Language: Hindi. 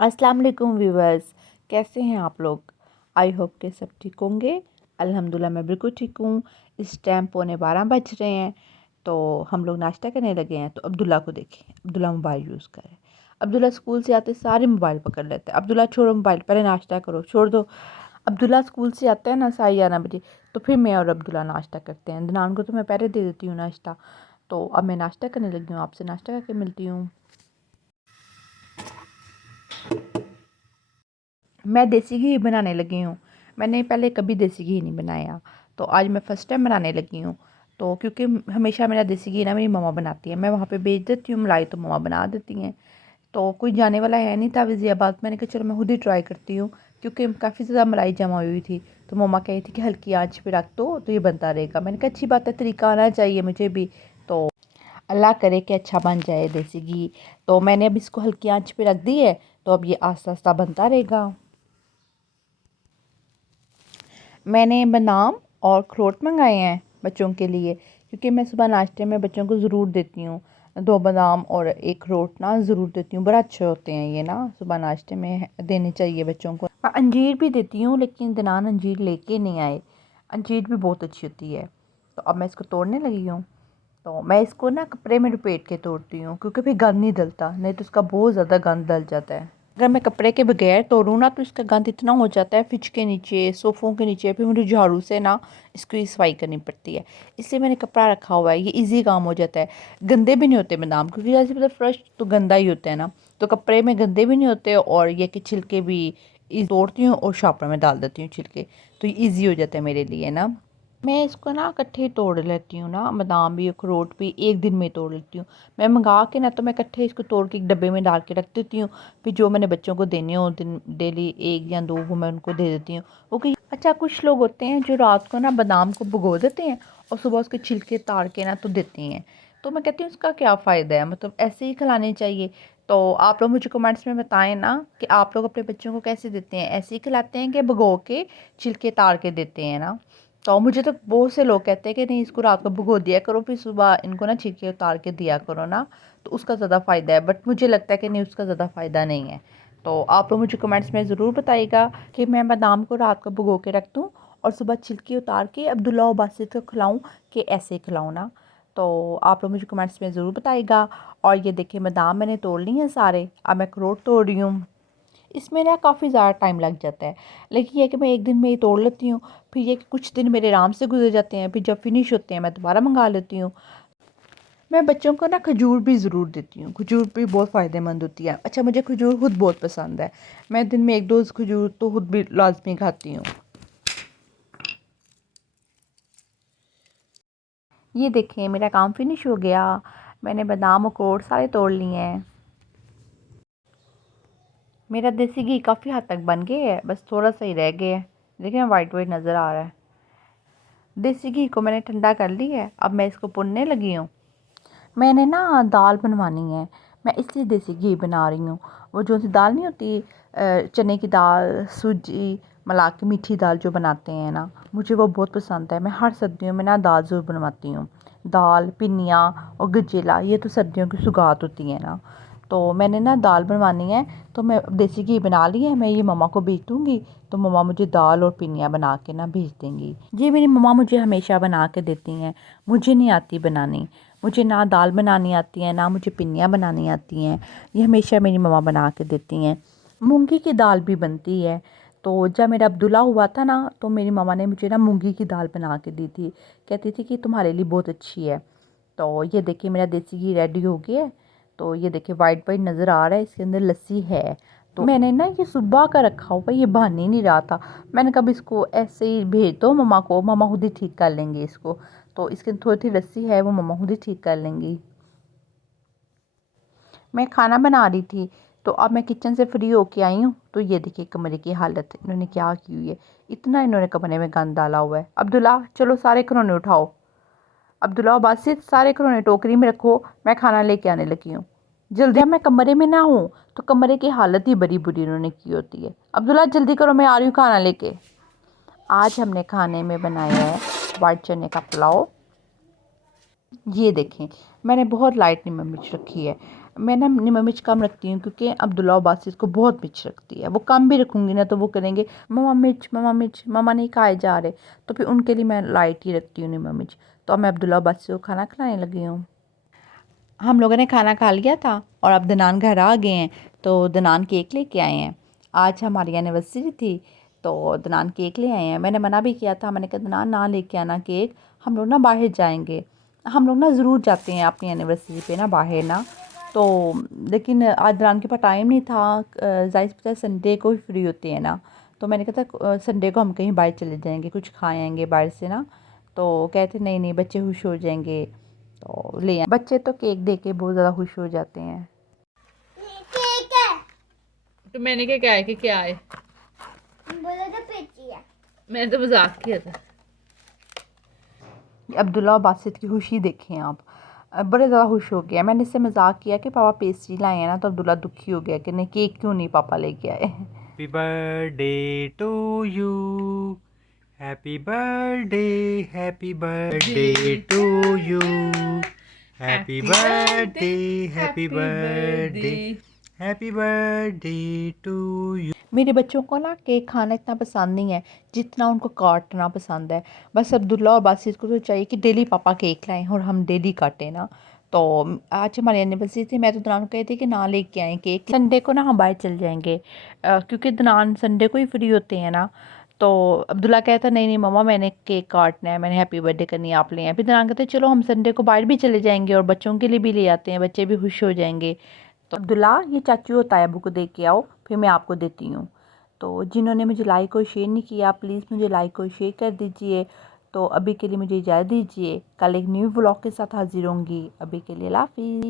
अस्सलाम वालेकुम व्यूवर्स, कैसे हैं आप लोग। आई होप के सब ठीक होंगे। अल्हम्दुलिल्लाह मैं बिल्कुल ठीक हूँ। इस टाइम 11:15 बज रहे हैं तो हम लोग नाश्ता करने लगे हैं। तो अब्दुल्ला को देखें, अब्दुल्ला मोबाइल यूज़ कर रहे हैं। अब्दुल्ला स्कूल से आते सारे मोबाइल पकड़ लेते हैं। अब्दुल्ला छोड़ो मोबाइल, पहले नाश्ता करो, छोड़ दो। अब्दुल्ला स्कूल से आता है ना 11:30 बजे, तो फिर मैं और अब्दुल्ला नाश्ता करते हैं। दनान को तो मैं पहले दे देती हूँ नाश्ता। तो अब मैं नाश्ता करने लगी हूँ, आपसे नाश्ता करके मिलती हूँ। मैं देसी घी बनाने लगी हूँ। मैंने पहले कभी देसी घी नहीं बनाया, तो आज मैं फ़र्स्ट टाइम बनाने लगी हूँ। तो क्योंकि हमेशा मेरा देसी घी ना मेरी मम्मा बनाती है, मैं वहाँ पे भेज देती हूँ मलाई, तो मम्मा बना देती हैं। तो कोई जाने वाला है नहीं था वज़ीराबाद, मैंने कहा चलो मैं खुद ही ट्राई करती हूँ। क्योंकि काफ़ी ज़्यादा मलाई जमा हुई थी, तो मम्मा कह रही थी कि हल्की आँच पे रख दो तो ये बनता रहेगा। मैंने कहा अच्छी बात है, तरीका आना चाहिए मुझे भी। तो अल्लाह करे कि अच्छा बन जाए देसी घी। तो मैंने अब इसको हल्की आँच पे रख दी है, तो अब ये आस्ता आस्ता बनता रहेगा। मैंने बादाम और अखरोट मंगाए हैं बच्चों के लिए, क्योंकि मैं सुबह नाश्ते में बच्चों को ज़रूर देती हूँ। 2 बादाम और 1 अखरोट ना ज़रूर देती हूँ, बड़ा अच्छे होते हैं ये ना, सुबह नाश्ते में देने चाहिए बच्चों को। हाँ, अंजीर भी देती हूँ, लेकिन दनान अंजीर लेके नहीं आए। अंजीर भी बहुत अच्छी होती है। तो अब मैं इसको तोड़ने लगी हूँ। तो मैं इसको ना कपड़े में लपेट के तोड़ती हूँ, क्योंकि फिर गंद नहीं डलता, नहीं तो उसका बहुत ज़्यादा गंद डल जाता है। अगर मैं कपड़े के बगैर तोड़ूँ ना, तो इसका गंद इतना हो जाता है फ्रिज के नीचे, सोफ़ों के नीचे, फिर मुझे झाड़ू से ना इसकी सफाई करनी पड़ती है। इसलिए मैंने कपड़ा रखा हुआ है, ये इजी काम हो जाता है। गंदे भी नहीं होते बादाम, क्योंकि जैसे मतलब फ्रेश तो गंदा ही होता है ना, तो कपड़े में गंदे भी नहीं होते, और ये कि छिलके भी तोड़ती हूँ और शॉपर में डाल देती हूँ छिलके, तो ये ईजी हो जाता है मेरे लिए ना। मैं इसको ना इकट्ठे तोड़ लेती हूँ ना, बादाम भी अखरोट भी एक दिन में तोड़ लेती हूँ। मैं मंगा के ना, तो मैं इकट्ठे इसको तोड़ के एक डब्बे में डाल के रख देती हूँ। फिर जो मैंने बच्चों को देने हो दिन डेली 1 या 2 वो मैं उनको दे देती हूँ। ओके। अच्छा, कुछ लोग होते हैं जो रात को ना बादाम को भिगो देते हैं और सुबह उसके छिलके ताड़ के ना तो देते हैं। तो मैं कहती हूँ इसका क्या फ़ायदा है, मतलब ऐसे ही खिलाने चाहिए। तो आप लोग मुझे कमेंट्स में बताएं ना कि आप लोग अपने बच्चों को कैसे देते हैं, ऐसे ही खिलाते हैं कि भिगो के छिलके ताड़ के देते हैं ना। तो मुझे तो बहुत से लोग कहते हैं कि नहीं, इसको रात को भिगो दिया करो, फिर सुबह इनको ना छिलके उतार के दिया करो ना, तो उसका ज़्यादा फ़ायदा है। बट मुझे लगता है कि नहीं, उसका ज़्यादा फ़ायदा नहीं है। तो आप लोग मुझे कमेंट्स में ज़रूर बताइएगा कि मैं बादाम को रात को भिगो के रख दूँ और सुबह छिलके उतार के अब्दुल्ला और बासित को खिलाऊँ, कि ऐसे खिलाऊँ ना। तो आप लोग मुझे कमेंट्स में ज़रूर बताइएगा। और ये देखिए, बादाम मैंने तोड़ लिए हैं सारे, अब मैं अखरोट तोड़ रही हूँ। इसमें ना काफ़ी ज़्यादा टाइम लग जाता है, लेकिन ये है कि मैं एक दिन में ही तोड़ लेती हूँ। फिर ये कि कुछ दिन मेरे आराम से गुजर जाते हैं, फिर जब फिनिश होते हैं मैं दोबारा मंगा लेती हूँ। मैं बच्चों को ना खजूर भी ज़रूर देती हूँ, खजूर भी बहुत फ़ायदेमंद होती है। अच्छा, मुझे खजूर खुद बहुत पसंद है, मैं दिन में 1-2 खजूर तो खुद भी लाजमी खाती हूँ। ये देखें, मेरा काम फिनिश हो गया। मैंने बादाम अखरोट सारे तोड़ लिए हैं। मेरा देसी घी काफ़ी हद तक बन गया है, बस थोड़ा सा ही रह गया है। देखिए वाइट वाइट नज़र आ रहा है। देसी घी को मैंने ठंडा कर लिया है, अब मैं इसको भुनने लगी हूँ। मैंने ना दाल बनवानी है, मैं इसलिए देसी घी बना रही हूँ। वो जो सी दाल नहीं होती, चने की दाल सूजी मिला के मीठी दाल जो बनाते हैं ना, मुझे वो बहुत पसंद है। मैं हर सर्दियों में ना दाल ज़रूर बनवाती हूँ। दाल, पिनिया और गजेला, ये तो सर्दियों की सौगात होती है ना। तो मैंने ना दाल बनवानी है, तो मैं देसी घी बना ली है, मैं ये मम्मा को भेज दूँगी। तो मम्मा मुझे दाल और पिनिया बना के ना भेज देंगी। ये मेरी मम्मा मुझे हमेशा बना के देती हैं, मुझे नहीं आती बनानी। मुझे ना दाल बनानी आती है, ना मुझे पिनियाँ बनानी आती हैं। ये हमेशा मेरी मम्मा बना के देती हैं। मूंगी की दाल भी बनती है। तो जब मेरा अब्दुल्ला हुआ था ना, तो मेरी मम्मा ने मुझे ना मूंगी की दाल बना के दी थी, कहती थी कि तुम्हारे लिए बहुत अच्छी है। तो ये देखिए, मेरा देसी घी रेडी हो गया है। तो ये देखिए वाइट वाइट नज़र आ रहा है, इसके अंदर लस्सी है। तो मैंने ना ये सुबह का रखा हुआ, ये बन ही नहीं रहा था। मैंने कहा इसको ऐसे ही भेज दो मम्मा को, मम्मा खुद ही ठीक कर लेंगे इसको। तो इसके अंदर थोड़ी सी लस्सी है, वो मम्मा खुद ही ठीक कर लेंगी। मैं खाना बना रही थी, तो अब मैं किचन से फ्री होके आई हूँ। तो ये देखिए कमरे की हालत, इन्होंने क्या की हुई है। इतना इन्होंने कमरे में गंद डाला हुआ है। अब्दुल्ला चलो सारे खिलौने उठाओ। अब्दुल्ला बासित सारे खिलौने टोकरी में रखो, मैं खाना लेके आने लगी हूँ। जल्दी। जब मैं कमरे में ना हूँ तो कमरे की हालत ही बड़ी बुरी इन्होंने की होती है। अब्दुल्ला जल्दी करो, मैं आ रही हूँ खाना लेके। आज हमने खाने में बनाया है वाइट चने का पुलाव। ये देखें, मैंने बहुत लाइट नमक मिर्च रखी है। मैं ना निमा मिर्च कम रखती हूँ क्योंकि अब्दुल्ला और बासित को बहुत मिर्च लगती है। वो कम भी रखूँगी ना तो वो करेंगे मम्मा मिर्च, मम्मा मिर्च, मम्मा नहीं खाए जा रहे। तो फिर उनके लिए मैं लाइट ही रखती हूँ निमा मिर्च। तो अब मैं अब्दुल्ला और बासित को खाना खिलाने लगी हूँ। हम लोगों ने खाना खा लिया था और अब दनान घर आ गए हैं। तो दनान केक लेके आए हैं। आज हमारी एनिवर्सरी थी तो दनान केक ले आए हैं। मैंने मना भी किया था, मैंने कहा दनान ना लेके आना केक, हम लोग ना बाहर जाएंगे। हम लोग ना ज़रूर जाते हैं अपनी एनिवर्सरी पे ना बाहर ना। तो लेकिन आज दनान के पास टाइम नहीं था। जाहिर सी बात है संडे को ही फ्री होते हैं ना। तो मैंने कहा था संडे को हम कहीं बाहर चले जाएंगे, कुछ खाएंगे बाहर से ना। तो कहते नहीं नहीं बच्चे खुश हो जाएंगे तो ले आए। बच्चे तो केक देख के बहुत ज़्यादा खुश हो जाते हैं। केक है तो मैंने क्या है कि क्या है, बोलो तो पेची है। मैंने तो मजाक किया था। अब्दुल्ला और बासित की खुशी देखें आप। बड़े ज़्यादा खुश हो गया। मैंने इससे मजाक किया कि पापा पेस्ट्री लाए हैं ना, तो अब्दुल्ला दुखी हो गया कि नहीं केक क्यों नहीं पापा लेके आए। Happy birthday to you. Happy birthday, happy birthday to you. Happy birthday, happy birthday, happy birthday to you. मेरे बच्चों को ना केक खाना इतना पसंद नहीं है जितना उनको काटना पसंद है। बस अब्दुल्ला और बासित को तो चाहिए कि डेली पापा केक लाएं और हम डेली काटें ना। तो आज हमारी एनिवर्सरी थी, मैं तो दनान को कही थी कि ना लेके आएँ केक, संडे को ना हम बाहर चल जाएंगे। क्योंकि दनान संडे को ही फ्री होते हैं ना। तो अब्दुल्ला कहता नहीं नहीं मम्मा मैंने केक काटना है, मैंने हैप्पी बर्थडे करनी है, आप ले आए। फिर दनान कहते चलो हम संडे को बाहर भी चले जाएंगे और बच्चों के लिए भी ले आते हैं, बच्चे भी खुश हो जाएंगे। तो अब्दुल्ला ये चाचू और ताया अबू को दे के आओ, फिर मैं आपको देती हूँ। तो जिन्होंने मुझे लाइक और शेयर नहीं किया प्लीज़ मुझे लाइक और शेयर कर दीजिए। तो अभी के लिए मुझे इजाज़त दीजिए, कल एक न्यू व्लॉग के साथ हाजिर होंगी। अभी के लिए अल्लाह हाफ़िज़।